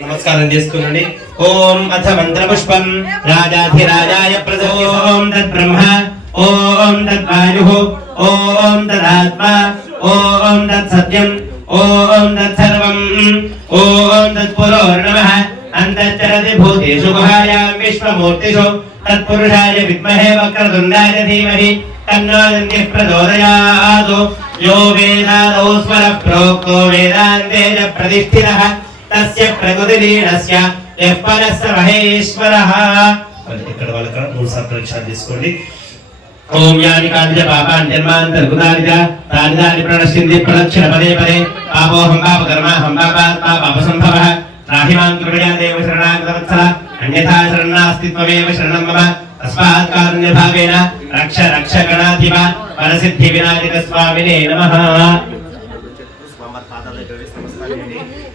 నమస్కారం చేసుకునండి. ఓం అథ మంత్రపుష్పం రాజాధిరాజాయ ప్రసోం తద్బ్రహ్మ ఓం తద్వాయుః ఓం తదాత్మ ఓం తత్సత్యం ఓం తత్సర్వం ఓం తత్పురోర్నమః అంతఃచరతి భూతేషు గుహాయాం విశ్వమూర్తిషు తత్పురుషాయ విద్మహే వక్రతుండాయ ధీమహి తన్నో దంతిః ప్రచోదయాత్. యో వేదాదౌ స్వర ప్రోక్తో వేదాంతే చ ప్రతిష్ఠితః తస్య ప్రకృతిలీనస్య యః పరః స మహేశ్వరః. ఇక్కడ వాళ్ళకి 3 సార్లు ప్రదక్షిణ చేసుకోండి. ఓం యాని కాంచ పాపాన్ జన్మాంతర్గతాని చ తాని తాని ప్రణశ్యంతి ప్రదక్షిణ పదే పదే. పాపోహం పాపకర్మాహం పాపాత్మా పాపసంభవః. రాహిమాం కృపయా దేవ శరణాగతవత్సల అన్యథా శరణాస్తి త్వమేవ శరణం మమ. తస్మాత్ కారుణ్యభావేన రక్ష రక్ష గణాధిప వరసిద్ధి వినాయక స్వామినే నమః.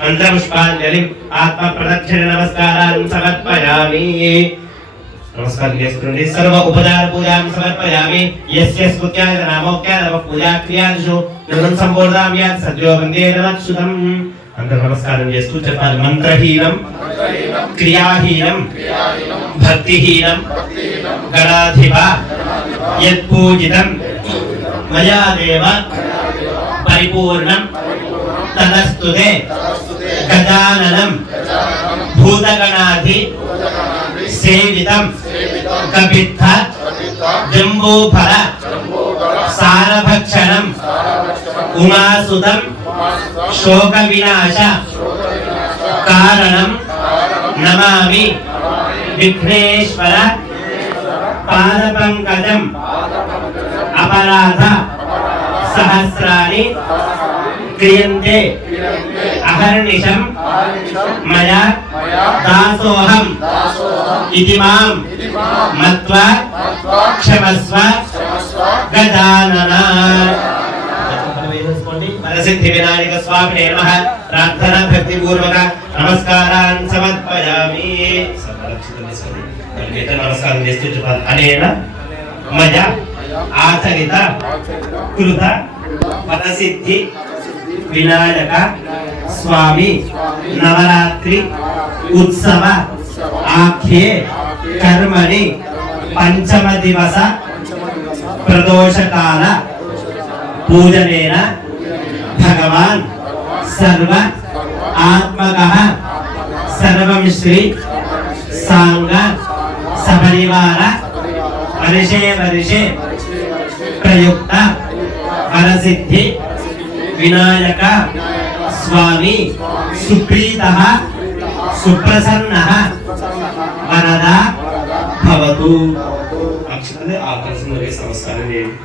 మంత్రపుష్పాంజలిం ఆత్మ ప్రదక్షిణ నమస్కారాన్ని సమర్పయామి. నమస్కారం చేసుకోండి. సర్వ ఉపచార పూజాం సమర్పయామి. యస్య స్మృత్యాయ నామోక్త్యాయ నమః పూజా క్రియాదిషు న్యూనం సంపూర్ణాం యత్ సద్యో వందే నమః. అందరూ నమస్కారం చేస్తూ చెప్పాలి. మంత్రహీనం క్రియాహీనం భక్తిహీనం గణాధిప యత్పూజితం మయా దేవ పరిపూర్ణం తదస్తుతే గజాననం భూతగణాధి సేవితం కపిత్థ జంబూఫల సారభక్షణం ఉమాసుతం శోక వినాశ కారణం నమామి విఘ్నేశ్వర పాదపంకజం. అపరాధ సహస్రాణి క్రియంతే అహర్నిశం మయా దాసోహం ఇతి మాం మత్వా క్షమస్వ గజానన. వరసిద్ధి వినాయక స్వామినే నమః. ప్రార్థన భక్తి పూర్వక నమస్కారాన్ని సమర్పయామి. నమస్కారం చేస్తూ చెప్పాలి. అనేన మయ ఆచరిత కృత వరసిద్ధి వినాయక స్వామి నవరాత్రి ఉత్సవ ఆఖ్యే కర్మణి పంచమ దివస ప్రదోషకాల పూజనేన భగవాన్ సర్వ ఆత్మకః సర్వం శ్రీ సాంగ సపరివార వర్షే వర్షే ప్రయుక్త వరసిద్ధి వినాయక స్వామి సుప్రీతః సుప్రసన్నః వరద భవతు. అక్షరాలు ఆకర్షణ నమస్కారం చేయండి.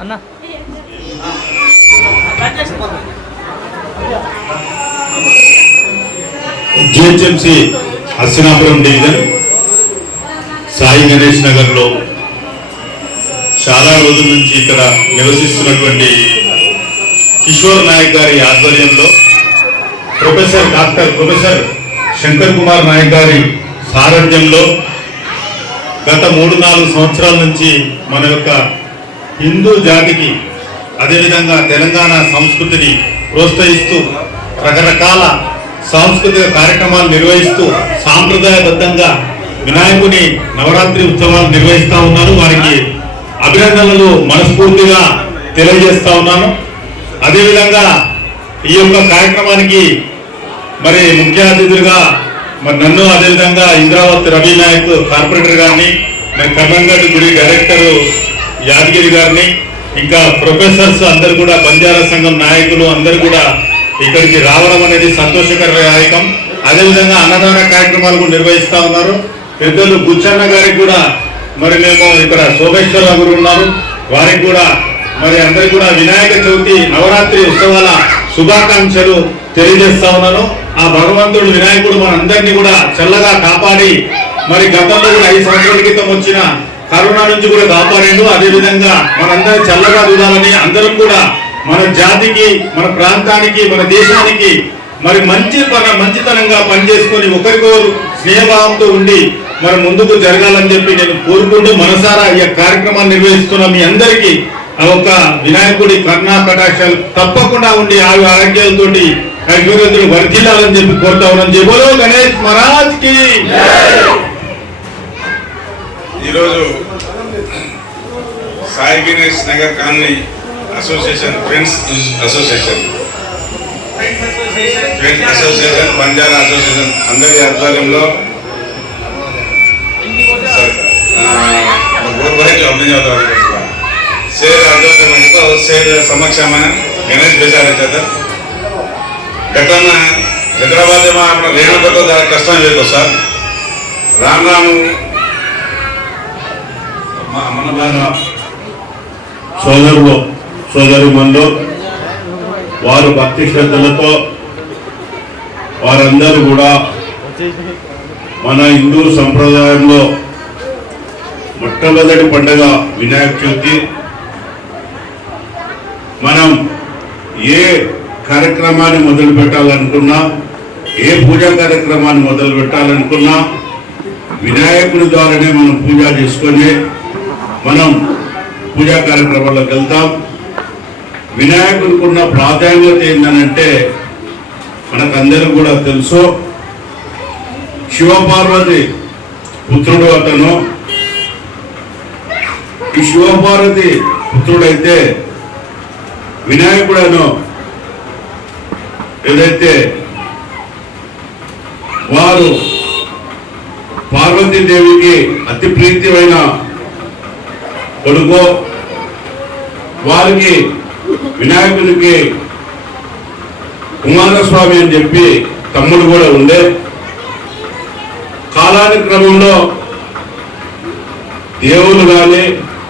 అన్నా జిహెచ్ఎంసి హస్తినాపురం డివిజన్ సాయి గణేష్ నగర్ లో చాలా రోజుల నుంచి ఇక్కడ నివసిస్తున్నటువంటి కిషోర్ నాయక్ గారి ఆధ్వర్యంలో ప్రొఫెసర్ శంకర్ కుమార్ నాయక్ గారి సారథ్యంలో గత 3-4 సంవత్సరాల నుంచి మన యొక్క హిందూ జాతికి అదేవిధంగా తెలంగాణ సంస్కృతిని ప్రోత్సహిస్తూ రకరకాల సాంస్కృతిక కార్యక్రమాలు నిర్వహిస్తూ సాంప్రదాయబద్ధంగా వినాయకుని నవరాత్రి ఉత్సవాలు నిర్వహిస్తూ ఉన్నారు. వారికి అభినందనలు మనస్ఫూర్తిగా తెలియజేస్తా ఉన్నాను. అదేవిధంగా ఈ యొక్క కార్యక్రమానికి మరి ముఖ్య అతిథులుగా మరి నన్ను, అదేవిధంగా ఇంద్రావతి రవి నాయక్ కార్పొరేటర్ గారిని, మరి కర్మంగడ్ గుడి డైరెక్టర్ యాదగిరి గారిని, ఇంకా ప్రొఫెసర్స్ అందరు కూడా, బంజారా సంఘం నాయకులు అందరు కూడా ఇక్కడికి రావడం అనేది సంతోషకరదాయకం. అదేవిధంగా అన్నదాన కార్యక్రమాలు కూడా నిర్వహిస్తా ఉన్నారు. పెద్దలు బుచ్చన్న గారికి కూడా మరి మేము ఇక్కడ సోమేశ్వర గురు ఉన్నారు, వారికి కూడా మరి అందరికి కూడా వినాయక చవితి నవరాత్రి ఉత్సవాల శుభాకాంక్షలు తెలియజేస్తా ఉన్నాను. ఆ భగవంతుడు వినాయకుడు మనందరినీ కూడా చల్లగా కాపాడి మరి గతంలో కూడా 5 సంవత్సరాల క్రితం వచ్చిన కరోనా నుంచి కూడా కాపాడాడు. అదేవిధంగా మనందరం చల్లగా చూడాలని, అందరం కూడా మన జాతికి, మన ప్రాంతానికి, మన దేశానికి మరి మంచితనంగా పనిచేసుకొని ఒకరికొకరు స్నేహభావంతో ఉండి మరి ముందుకు జరగాలని చెప్పి నేను కోరుకుంటూ మనసారా ఈ కార్యక్రమాన్ని నిర్వహిస్తున్న మీ అందరికీ ఒక వినాయకుడి కరుణా కటాక్షాలు తప్పకుండా ఉండి ఆరోగ్యాలతోటి ఐశ్వర్యతలు వర్ధిల్లాలని చెప్పి కోరుతా ఉన్నాను. జై బోలో గణేష్ మహారాజ్ కి. ఈరోజు Sai Ganesh Nagar colony association friends association Banjara association అందరి ఆధ్వర్యంలో शेर आंदोलन शेर समक्ष गणेश बेचारे घटना हैदराबाद में आप रेणुका तो कष्ट हो सर राम राम సోదరులు సోదరిమణులు వారు భక్తి శ్రద్ధలతో వారందరూ కూడా మన హిందూ సంప్రదాయంలో మొట్టమొదటి పండుగ వినాయక చవితి. మనం ఏ కార్యక్రమాన్ని మొదలు పెట్టాలనుకున్నా, ఏ పూజా కార్యక్రమాన్ని మొదలు పెట్టాలనుకున్నా వినాయకుడి ద్వారానే మనం పూజ చేసుకొని మనం పూజా కార్యక్రమాల్లోకి వెళ్తాం. వినాయకుడికి ఉన్న ప్రాధాన్యత ఏంటంటే మనకందరూ కూడా తెలుసు. శివపార్వతి పుత్రుడు అతను. ఈ శివపార్వతి పుత్రుడైతే వినాయకుడను ఏదైతే వారు పార్వతీదేవికి అతి ప్రీతిమైన కొడుకు, వారికి వినాయకునికి కుమారస్వామి అని చెప్పి తమ్ముడు కూడా ఉండే. కాలాని క్రమంలో దేవులు కానీ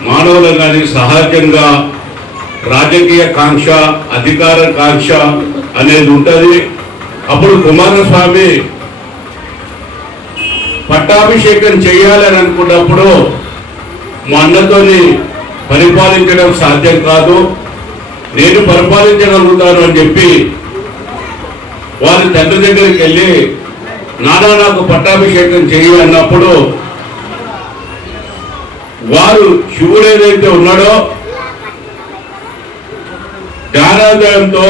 మానవులు కానీ సహజంగా రాజకీయ కాంక్ష, అధికార కాంక్ష అనేది ఉంటుంది. అప్పుడు కుమారస్వామి పట్టాభిషేకం చేయాలని అనుకున్నప్పుడు మా అన్నతోని పరిపాలించడం సాధ్యం కాదు, నేను పరిపాలించగలుగుతాను అని చెప్పి వారి తండ్రి దగ్గరికి వెళ్ళి నానా నాకు పట్టాభిషేకం చేయి అన్నప్పుడు వారు శివుడు ఏదైతే ఉన్నాడో జ్ఞానోదయంతో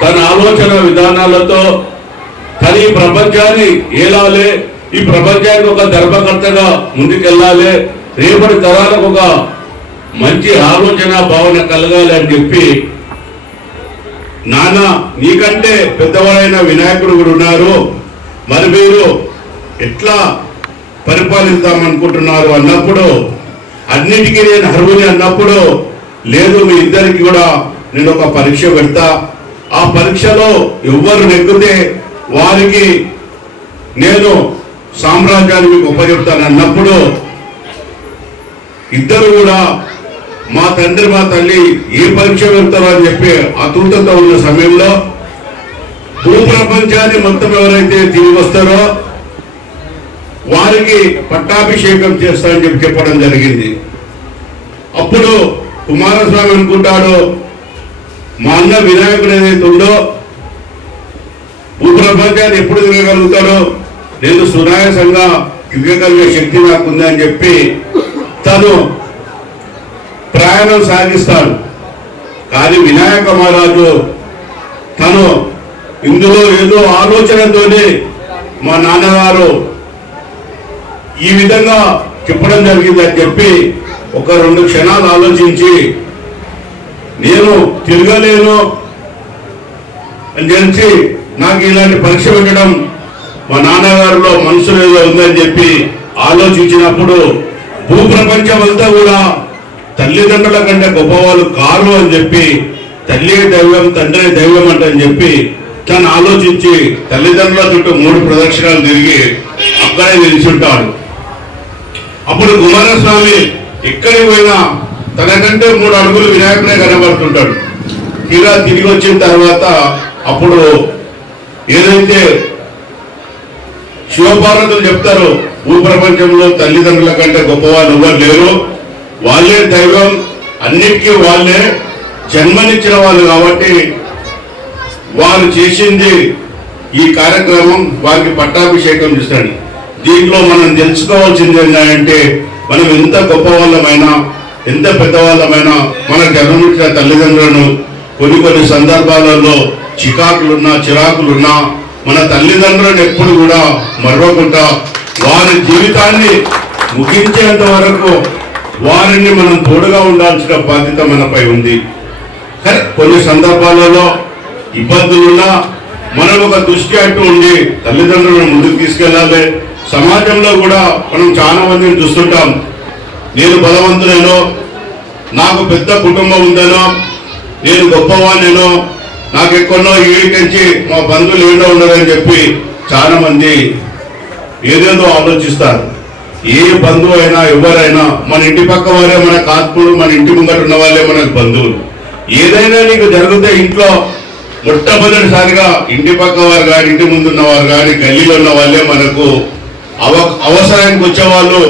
తన ఆలోచన విధానాలతో తన ఈ ప్రపంచాన్ని ఏలాలి, ఈ ప్రపంచానికి ఒక ధర్మకర్తగా ముందుకెళ్ళాలి, రేపటి తరాలకు ఒక మంచి ఆలోచన భావన కలగాలి అని చెప్పి, నాన్న నీకంటే పెద్దవాడైన వినాయకుడు కూడా ఉన్నారు, మరి మీరు ఎట్లా పరిపాలిద్దామనుకుంటున్నారు అన్నప్పుడు, అన్నిటికీ నేను అర్హుని అన్నప్పుడు, లేదు మీ ఇద్దరికి కూడా నేను ఒక పరీక్ష పెడతా, ఆ పరీక్షలో ఎవరు నెగ్గితే వారికి నేను సామ్రాజ్యాన్ని మీకు ఉపజెప్తాను అన్నప్పుడు ఇద్దరు కూడా మా తండ్రి మా తల్లి ఏ పరీక్ష పెడతారో అని చెప్పి ఆతృతతో ఉన్న సమయంలో భూప్రపంచాన్ని మొత్తం ఎవరైతే తిరిగి వస్తారో వారికి పట్టాభిషేకం చేస్తారని చెప్పి చెప్పడం జరిగింది. అప్పుడు కుమారస్వామి అనుకుంటాడు, మా అన్న వినాయకుడు ఏదైతే ఉందో భూప్రపంచాన్ని ఎప్పుడు తిరగలుగుతాడో, నేను సునాయాసంగా తిరగగలిగే శక్తి నాకుంది అని చెప్పి తను ప్రయాణం సాగిస్తాడు. కానీ వినాయక మహారాజు తను ఇందులో ఏదో ఆలోచనతోనే మా నాన్నగారు ఈ విధంగా చెప్పడం జరిగిందని చెప్పి ఒక 2 క్షణాలు ఆలోచించి నేను తిరగలేను అని తెలిసి నాకు ఇలాంటి పరీక్ష పెట్టడం మా నాన్నగారిలో మనసులో ఏదో ఉందని చెప్పి ఆలోచించినప్పుడు భూప్రపంచం అంతా కూడా తల్లిదండ్రుల కంటే గొప్పవాళ్ళు కారు అని చెప్పి తల్లి దైవం తండ్రి దైవం అంటని చెప్పి తను ఆలోచించి తల్లిదండ్రుల చుట్టూ 3 ప్రదక్షిణాలు తిరిగి అక్కడే నిలిచుంటాడు. అప్పుడు కుమారస్వామి ఎక్కడికి పోయినా తనకంటే 3 అడుగులు వినాయకుడే కనబడుతుంటాడు. ఇలా తిరిగి వచ్చిన తర్వాత అప్పుడు ఏదైతే శివపార్వతులు చెప్తారో భూప్రపంచంలో తల్లిదండ్రుల కంటే గొప్పవాళ్ళు ఎవరు లేరు, వాళ్ళే దైవం, అన్నిటికీ వాళ్ళే జన్మనిచ్చిన వాళ్ళు కాబట్టి వారు చేసింది ఈ కార్యక్రమం వారికి పట్టాభిషేకం చేస్తాడు. దీంట్లో మనం తెలుసుకోవాల్సింది ఏంటంటే మనం ఎంత గొప్ప వాళ్ళమైనా ఎంత పెద్దవాళ్ళమైనా మన జన్మనిచ్చిన తల్లిదండ్రులను కొన్ని సందర్భాలలో చిరాకులున్నా మన తల్లిదండ్రులను ఎప్పుడు కూడా మరవకుండా వారి జీవితాన్ని ముగించేంత వరకు వారిని మనం తోడుగా ఉండాల్సిన బాధ్యత మనపై ఉంది. కానీ కొన్ని సందర్భాలలో ఇబ్బందులున్నా మనం ఒక దృష్టి అంటూ ఉండి తల్లిదండ్రులను ముందుకు తీసుకెళ్ళాలి. సమాజంలో కూడా మనం చాలా మందిని చూస్తుంటాం, నేను బలవంతునేనో, నాకు పెద్ద కుటుంబం ఉందనో, నేను గొప్పవాణ్ణేనో, నాకు ఎక్కడో ఈడికించి మా బంధువులు ఏడో ఉండరని చెప్పి చాలా మంది ఏదేదో ఆలోచిస్తారు. ఏ బంధువు అయినా ఎవరైనా మన ఇంటి పక్క వారే మన ఆత్మలు, మన ఇంటి ముంగట ఉన్న వాళ్ళే మనకు బంధువులు. ఏదైనా నీకు జరిగితే ఇంట్లో మొట్టమొదటిసారిగా ఇంటి పక్క వారు కానీ ఇంటి ముందున్న వారు కానీ గల్లీలో ఉన్న వాళ్ళే మనకు అవసరానికి వచ్చేవాళ్ళు,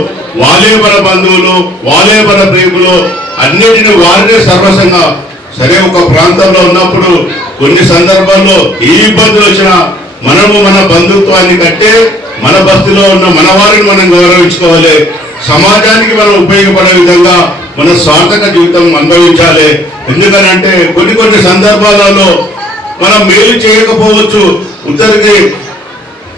వాళ్ళే మన బంధువులు, వాళ్ళే మన ప్రేములు, అన్నిటిని వారినే సర్వసంగా. సరే ఒక ప్రాంతంలో ఉన్నప్పుడు కొన్ని సందర్భాల్లో ఏ ఇబ్బందులు వచ్చినా మనము మన బంధుత్వాన్ని కట్టే మన బస్తీలో ఉన్న మన వారిని మనం గౌరవించుకోవాలి. సమాజానికి మనం ఉపయోగపడే విధంగా మన సార్థక జీవితం అనుభవించాలి. ఎందుకనంటే కొన్ని సందర్భాలలో మనం మేలు చేయకపోవచ్చు, ఇతరులకి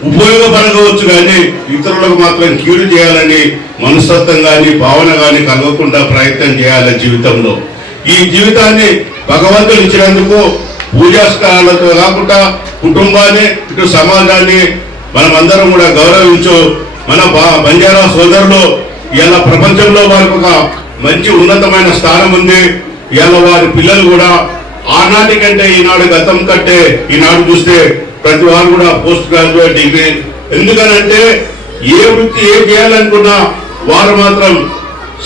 ఉపయోగపడవచ్చు, కానీ ఇతరులకు మాత్రం కీడు చేయాలని మనస్తత్వం కానీ భావన కానీ కలగకుండా ప్రయత్నం చేయాలి జీవితంలో. ఈ జీవితాన్ని భగవంతుడు ఇచ్చినందుకు పూజాస్కారాలతో కాకుండా కుటుంబాన్ని ఇటు సమాజాన్ని మనమందరం కూడా గౌరవించు. మన బంజారా సోదరులు ఇలా ప్రపంచంలో వారికి ఒక మంచి ఉన్నతమైన స్థానం ఉంది. ఇలా వారి పిల్లలు కూడా ఆనాటి కంటే ఈనాడు గతం కంటే ఈనాడు చూస్తే ప్రతి వారు కూడా పోస్ట్ గ్రాడ్యుయేట్ డిగ్రీ. ఎందుకనంటే ఏ వృత్తి ఏం చేయాలనుకున్నా వారు మాత్రం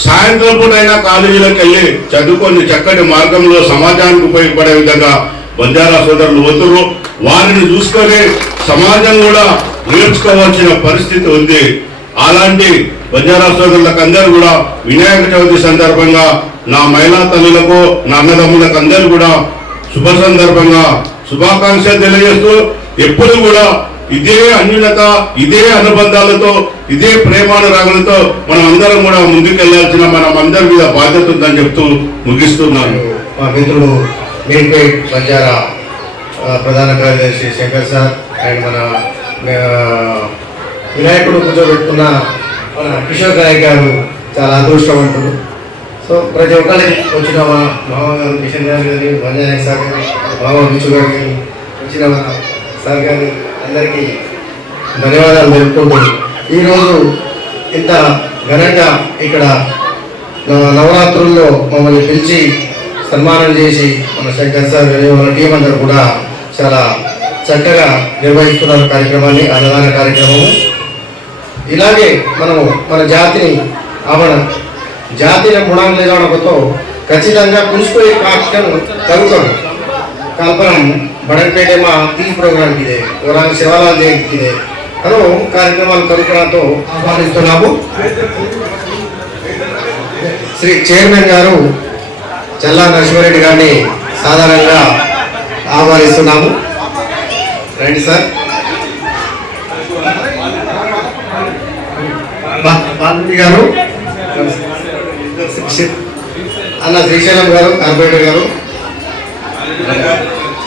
సాయంత్రం పూట అయినా కాలేజీలోకి వెళ్ళి చదువుకొని చక్కటి మార్గంలో సమాజానికి ఉపయోగపడే విధంగా బంజారా సోదరులు పోతున్నారు. వారిని చూసుకొని సమాజం కూడా నేర్చుకోవాల్సిన పరిస్థితి ఉంది. అలాంటి బంజారా సోదరులకు అందరూ కూడా వినాయక చవితి సందర్భంగా నా మహిళా తల్లులకు, నా అన్నదమ్ములకు అందరూ కూడా శుభ సందర్భంగా శుభాకాంక్షలు తెలియజేస్తూ ఎప్పుడు కూడా ఇదే అన్యులత, ఇదే అనుబంధాలతో, ఇదే ప్రేమానురాగులతో మనం అందరం కూడా ముందుకెళ్లాల్సిన మనం అందరి మీద బాధ్యత ఉందని చెప్తూ ముగిస్తున్నాను. మా మిత్రుడు మీర్పేట్ బంజారా ప్రధాన కార్యదర్శి శంకర్ సార్ అండ్ మన వినాయకుడు కూర్చోబెట్టుకున్న మన కిషోర్ నాయక్ గారు చాలా అదృష్టవంతుడు. సో ప్రతి ఒక్కరికి వచ్చిన మా మామగారు కిషన్ గారు గారి, బంజారా సార్ గారి, మామ బిచ్చు గారు గారి, వచ్చిన సార్ గారి అందరికీ ధన్యవాదాలు తెలుపుకుంటూ ఈరోజు ఇంత ఘనంగా ఇక్కడ నవరాత్రుల్లో మమ్మల్ని పిలిచి సన్మానం చేసి మన శంకర్ సార్ గారి మన టీం అందరూ కూడా చాలా చక్కగా నిర్వహిస్తున్నారు కార్యక్రమాన్ని, అన్నదాన కార్యక్రమము. ఇలాగే మనము మన జాతిని ಜಾತಿಯ ಗುಣಾಂಗಗಳతో ఖచ్చితంగా ಕುಣಿಸ್ಕೊಳ್ಳಿ ಕಾರ್ಯಕ್ರಮ ತರುತ್ತಾರೆ. ಕಲ್ಪನಂ ಬಡನ್ಪೇಟೆ ಈ ಪ್ರೋಗ್ರಾಮ್ ಇದೆ, ವರಾಂಗ ಶಿವಾಲಯ ಇದೆ, ಅದು కార్యక్రమాలు కలుపుకోవడంతో ఆహ్వానిస్తున్నాము. శ్రీ చైర్మన్ గారు చల్లా నరసింహారెడ్డి గారిని సాధారణంగా ఆహ్వానిస్తున్నాము. రండి సార్. బాలరెడ్డి గారు, అన్న శ్రీశైలం గారు, కార్పొరేటర్ గారు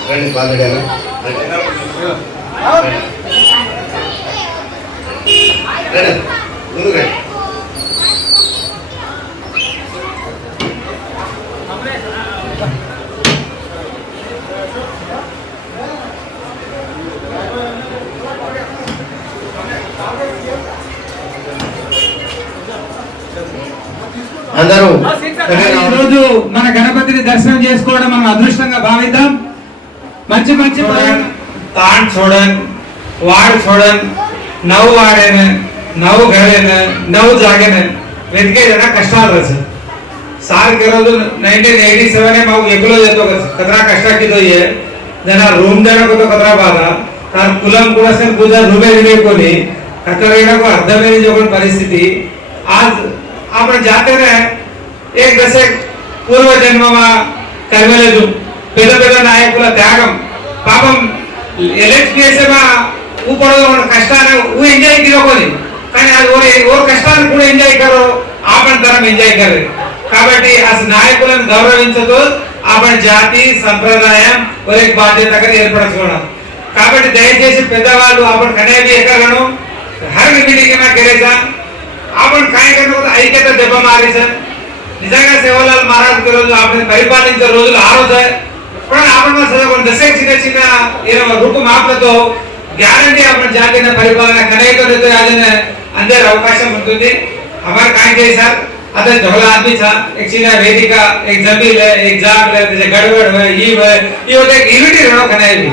రండి. బాలరెడ్డి గారు ముందు రండి. అందరూ ఈరోజు మన గణపతిని దర్శనం చేసుకోవడం మనం అదృష్టంగా భావిద్దాం. మంచి మంచి तान छोड़न वार छोड़न नव वारेन नव घरेन नव जागेन వెతికే జన కష్టాలు రస साल के रोज 1987 में माऊ एकलो जेतो कतरा कष्ट कितो ये जना रूम देना को तो कतरा बाधा तार कुलम కూడా से पूजा रुबे दिले कोनी कतरेना को అర్థమైన जोगन परिस्थिति आज आपण जाते रे एक जसे पूर्व जन्म में कर्मेलेदु पेद पेद नायकुల త్యాగం పాపం ఎలక్ట్రిసిటీ में ऊपर कष्टाने वो एंजॉय किया कोनी కానీ అది ఓ కష్టాన్ని కూడా ఎంజాయ్ కరో आपण तरह ఎంజాయ్ करे కాబట్టి అస్ నాయకులను గౌరవించదు आपण జాతి సంప్రదాయం और एक బాధ్యతగా ఏర్పరచుకోవడం కాబట్టి దయచేసి పెద్దవాళ్ళు आपण కనే भी एकरणो हर मीटिंग में करेजा आपण काय करनो ఐక్యత దెబ్బ మారేసా నిజంగా సేవలాల్ మహారాజ్ రోజు आपण పరిపాలించే రోజులు ఆ రోజే पण आपण सगळं दसे చిన్న చిన్న ఏన రూప మాపలతో గ్యారంటీ आपण జాతిన పరిపాలన కనేతో देतो यादने अंदर అవకాశం ఉంటుంది हमारे काय के सर आता झगड़ा आदमी था एक चिना वेदिका एक जमील है एक जाग है जैसे गड़बड़ है ये होता है यूनिटी रहना कने भी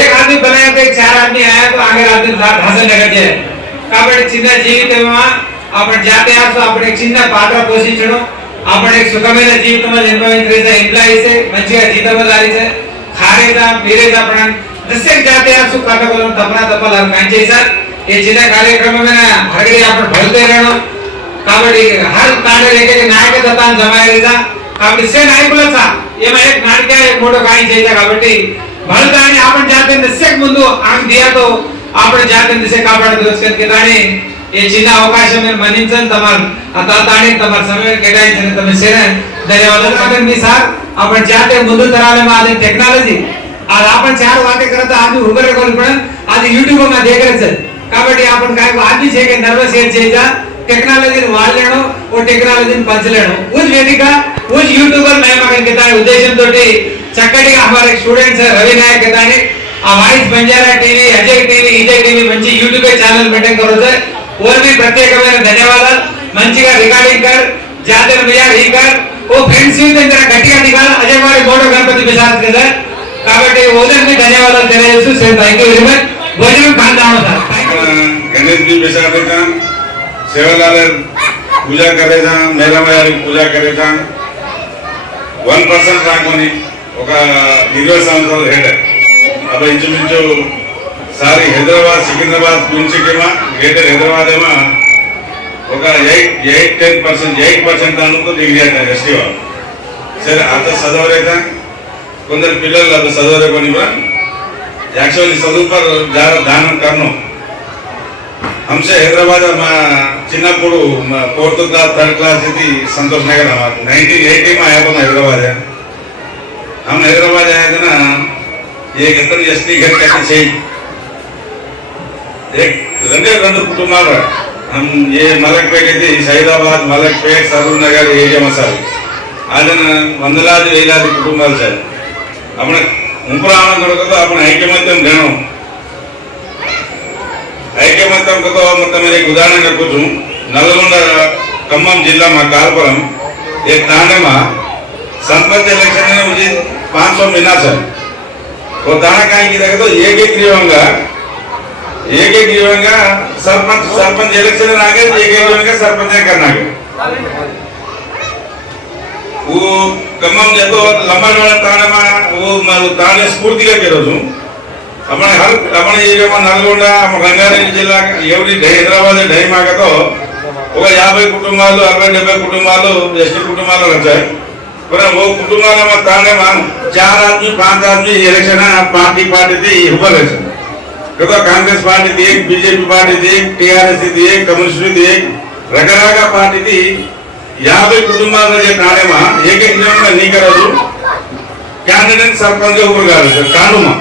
एक आदमी बनाया तो एक चार आदमी आया तो आगे आदमी भाषण लगा जाए కాబట్టి చిన్న జీవితమా आपण जाते आप तो आपण एक చిన్న పాత్ర పోషించడం आपण एक సుఖమైన జీవితం అనుభవించేసే ఎంప్లాయీస్ మంచిగా జీతం దారిసే ఖారేదా మీరేదా आपण दसे जाते आप सुख काटा बोलून तपना तपल कांचे सर ये చిన్న కార్యక్రమం में हरगड़ी आपण भरते रहणं కాబట్టి हर कांडे लेके नायक दत्तान जमायलेजा కాబట్టి से నాయకులసా ఏమై एक నాటక एक मोठो काही చేయితా కాబట్టి భరతాని आपण जाते दसे ముందు ఆంగ్ दिया तो आपण जाते दसे कापाडत दोस्कत केदानी ये చిన్న అవకాశం में मनिंचन तमार आता ताणी तमार समय केटाయించిన तमे सेने धन्यवाद करते मी सर आपण जाते ముందు తరాల में आधी टेक्नोलॉजी आज आपण चार बातें करत आदमी उभं राहून पण आज YouTube में देख रहे हैं కాబట్టి आपण काय आदमी छे के नर्वस है చేजा टेक्नोलॉजी వాడలేను ఓ టెక్నాలజీని పంచలేను उस वेदिका उस यूट्यूबर मैं मगन के ताने उद्देश्य तोटी చక్కటి हमारे स्टूडेंट्स रवि नायक के ताने आ वाइस Banjara TV Ajay TV Vijay TV మంచి यूट्यूब ఛానల్ మెయింటైన్ करोगे और भी ప్రత్యేకమైన ధన్యవాదాలు మంచిగా రికార్డింగ్ कर जाते भैया ही कर वो फ्रेंड्स भी जरा गट्टिగా दिखाल अजय वाले मोटो गणपति विशाल के सर కాబట్టి ఓదన్ మీ ధన్యవాదాలు తెలియజేస్తూ సే థాంక్యూ వెరీ మచ్ భోజనం ఖాందాము సార్ गणेश जी बेचारे का सेवालाल पूजा करे था मेरा मयारी पूजा करे था 1% రాకొని ఒక 20 సంవత్సరాల హెడ్ అబ్బ ఇంచుమించు సారీ హైదరాబాద్ సికింద్రాబాద్ నుంచి కేమా గ్రేటర్ హైదరాబాద్ ఏమా ఒక 8% అనుకో దిగియాట ఫెస్టివల్ సరే అంత చదవరేదా కొందరు పిల్లలు అది చదవరే కొని యాక్చువల్లీ చదువు पर దానం करनो हमसे Hyderabad चिन्नपुर 4th class 3rd class थी संतोष नगर हमारा 1980 में आया था हैदराबाद है हम हैदराबाद आए थे ना ये कहते एसटी घर कहते से एक रंगे कुटुंबाल हम ये मलकपेट थी सैदाबाद मलकपेट सरूर नगर एरिया मसाल आज वंदलादी वेलादी कुटुंबाल सर अपने मुंपरा आनंद अपन ऐक्यमत्यम गणो ऐक्यमत्यम को मतलब एक उदाहरण रखूँ नलगोंड खम्मम जिला में कालपुरम एक थाने में सरपंच इलेक्शन में मुझे 500 मिला सर वो थाना कहीं की तो एक जीवंगा सरपंच इलेक्शन में आगे एक जीवंगा सरपंच करना के वो खम्मम जब लंबा थाने में वो थाने स्फूर्ति का कह रहा अपने हर अपने एरिया में नलगोंड रंगारेड्डी जिला एवरी हैदराबाद टाइम आगे तो 50 कुटुंबालू 60-70 कुटुंबालू एसटी कुटुंबालू रचाए पर वो कुटुंबाला में ताने में 4 आदमी 5 आदमी इलेक्शन पार्टी थी ऊपर कदा कांग्रेस पार्टी दी एक, बीजेपी पार्टी दी एक, टीआरएस दी एक, कम्युनिस्ट दी एक, रकरकाల पार्टी दी 50 कुटुंबाला जे ठाणेमा एक एक जण नहीं करो कैंडिडेट सरपंच के ऊपर गाल सर कांडुमा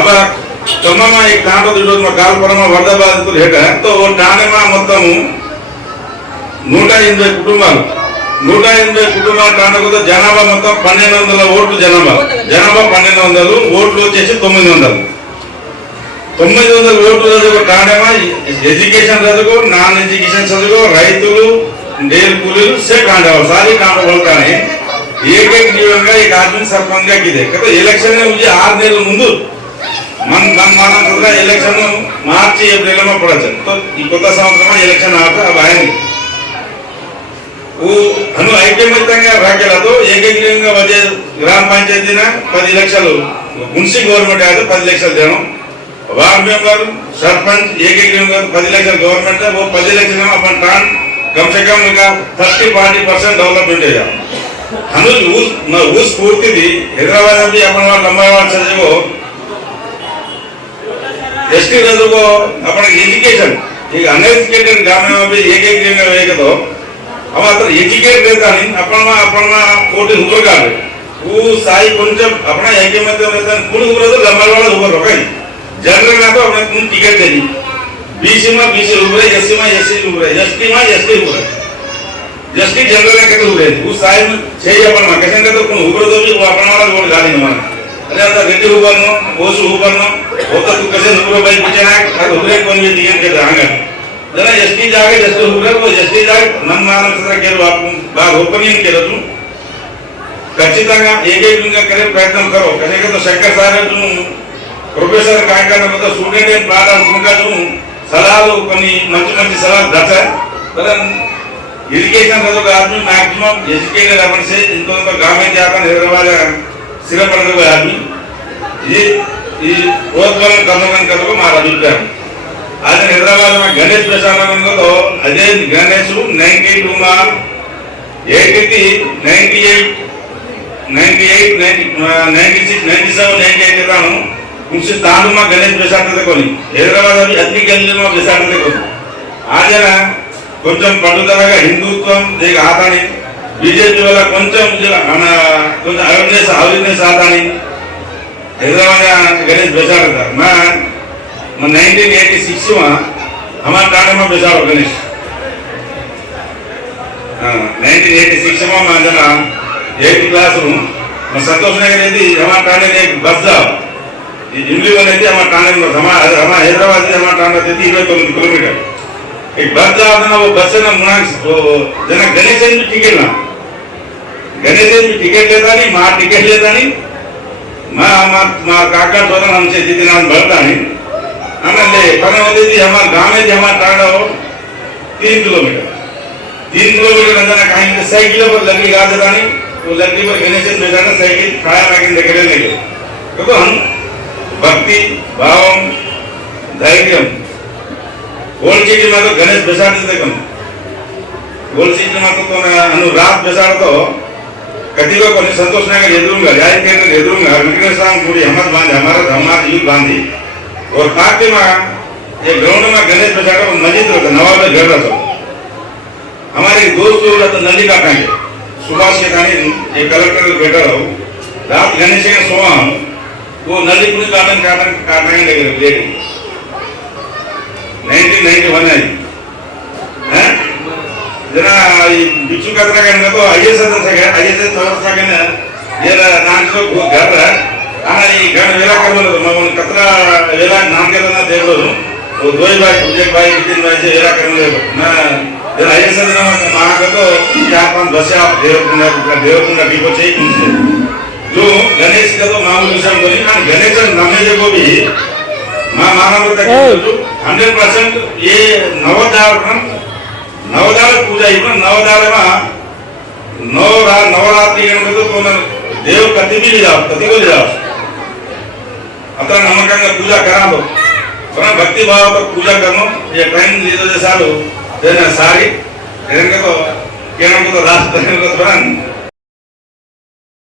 अब तमाम एक कांडो दिडो में कालपुरमा वरद बाधितुलु हेड तो वो ठाणेमा మొత్తం 180 కుటుంబాలు 180 కుటుంబాల తాండకు జనాభా మొత్తం 1200 ఓట్లు జనాభా 1200 ఓట్లు వచ్చేసి 900 ఓట్లు చదువు తాండేమా ఎడ్యుకేషన్ చదువు నాన్ ఎడ్యుకేషన్ చదువు రైతులు डेढ़ కూలీలు से कांडा सारी कांडा बोलता है एक एक जीवनगा एक आदमी सरपंच గా కిదే కదా ఎలక్షన్ मुझे 6 నెలల ముందు मन इलेक्शन मार्च एप्रिल में पड़ा तो కొత్త సంవత్సరం ఎలక్షన్ ఆట अब आएंगे वो अनु ఐక్యమత్యంగా రాకెలతో ఏకగ్రీవంగా వచ్చే గ్రామ పంచాయతీన 10 లక్షలు మున్సి గవర్నమెంట్ అయితే 10 లక్షలు దేను वार्ड मेंबर सरपंच ఏకగ్రీవంగా 10 లక్షలు गवर्नमेंट है वो 10 లక్షలు में अपन टान कम से कम 30-40% डेवलपमेंट है अनु उस पूर्ति थी हैदराबाद में भी अपन लंबा सजो एसटी को अपने एजुकेशन एक अनएजुकेटेड गांव में भी एक वेग तो अब अतर एजुकेट रहता नहीं अपन कोटी हुआ गाड़ वो साई कुछ अपना ऐक्यमत्य रहता कुल हुआ तो लंबा वाला हुआ रोका जनरल ना तो अपने कुल टिकट देनी बीसी में बीसी हुआ एससी में एससी हुआ एसटी में एसटी हुआ एसटी जनरल ना कहते हुए वो साई में चाहिए अपन में कैसे कहते कुल हुआ तो भी वो अपना वाला वोट गाड़ी नहीं अरे अंदर रेड्डी हुआ नो ओसु हुआ नो होता तू कैसे नुपुर भाई पूछे ना अरे उधर कौन भी दिया के जाएगा जरा एसटी जाके जैसे हुआ वो एसटी जाके मन मारने से क्या बात बात ओपनिंग के रचूं ఖచ్చితంగా ఏకీకృతంగా करे प्रयत्न करो कैसे तो शंकर साहब तुम प्रोफेसर काय करना मतलब स्टूडेंट एंड बात उनका तुम सलाह కొన్ని మంచి మంచి सलाह दता पर एजुकेशन का जो आदमी मैक्सिमम एजुकेटेड अपन से इनको तो गांव में जाकर हैदराबाद सिरा पड़ गए आदमी ये प्रोत्साहन करने का मारा अभिप्राय आज हैदराबाद में गणेश प्रसारण तो अजय गणेश 92 में 83 98 98 96 97 98 था उनसे तांडू में गणेश बेसाड़ते कोनी हैदराबाद अभी अति गली में बेसाड़ते कोनी आज ना कुछ पटुदलगा हिंदुत्व देख आता नहीं बीजेपी वाला कुछ अवेयरनेस आता नहीं हैदराबाद गणेश बेसाड़ता मैं 1986 में हमारे टाणे में बेसाड़ो गणेश 1986 में मैं जना 8th क्लास रूम मैं संतोष नगर थी हमारे टाणे ने एक बस जाओ इमली वाले थे हमारे टाणे में हमारा हैदराबाद से हमारे टाणे थे 29 किलोमीटर एक बस जाओ ना वो बस ना मुना जना गणेश भी टिकट ना गणेश भी टिकट लेता नहीं माँ टिकट लेता नहीं माँ काका सोना हमसे जितने नाम बढ़ता नहीं आना ले पर होती थी हमारे गांव में हमारा टाड़ा हो 3 किलोमीटर अंदर कहीं साइकिल पर लकड़ी गा देता नहीं तो लकड़ी पर गणेश बेचारा साइकिल खाया रखें देखने लगे क्योंकि हम भक्ति भाव धैर्य गोल्ड सिटी में तो गणेश बेसाड़ते थे कम गोल्ड सिटी में तो अनुराग बेसाड़ तो कति को कोई संतोष नगर एदरूंगा जाए के एदरूंगा विग्रह साम पूरी हमत बांधे हमारा युद्ध बांधी और पार्टी में ये ग्राउंड में गणेश बेसाड़ा को मस्जिद रहता नवाब घर रहता हमारे दोस्त लोग तो नदी काटेंगे सुभाष के थाने एक कलेक्टर बैठा रहो रात गणेश के सोआ वो नदी पूरी काटेंगे लेकिन 1991 है जना बिच्छू का तरह कहने तो आईएएस सदस्य है आईएएस सदस्य कहने ये नाम तो घर है आना ये घर वेला कर लो मैं उन कतरा वेला नाम के ना देख लो वो दो ही भाई एक भाई तीन भाई से वेला कर लो मैं ये आईएएस सदस्य ना मां का तो 4-5 बस आप देवकुंडा डिपो चाहिए उनसे जो गणेश का तो मामूली विषय बोली ना गणेश नामे जो भी मां माना बोलता है 100% ये नवदाल पूजा इवन नवदाल में नवरात्रि तो देव कति भी ले जाओ अतः नमक पूजा करा दो भक्ति भाव तो पूजा करनो ये टाइम लीधो सारू सारी तो राष्ट्र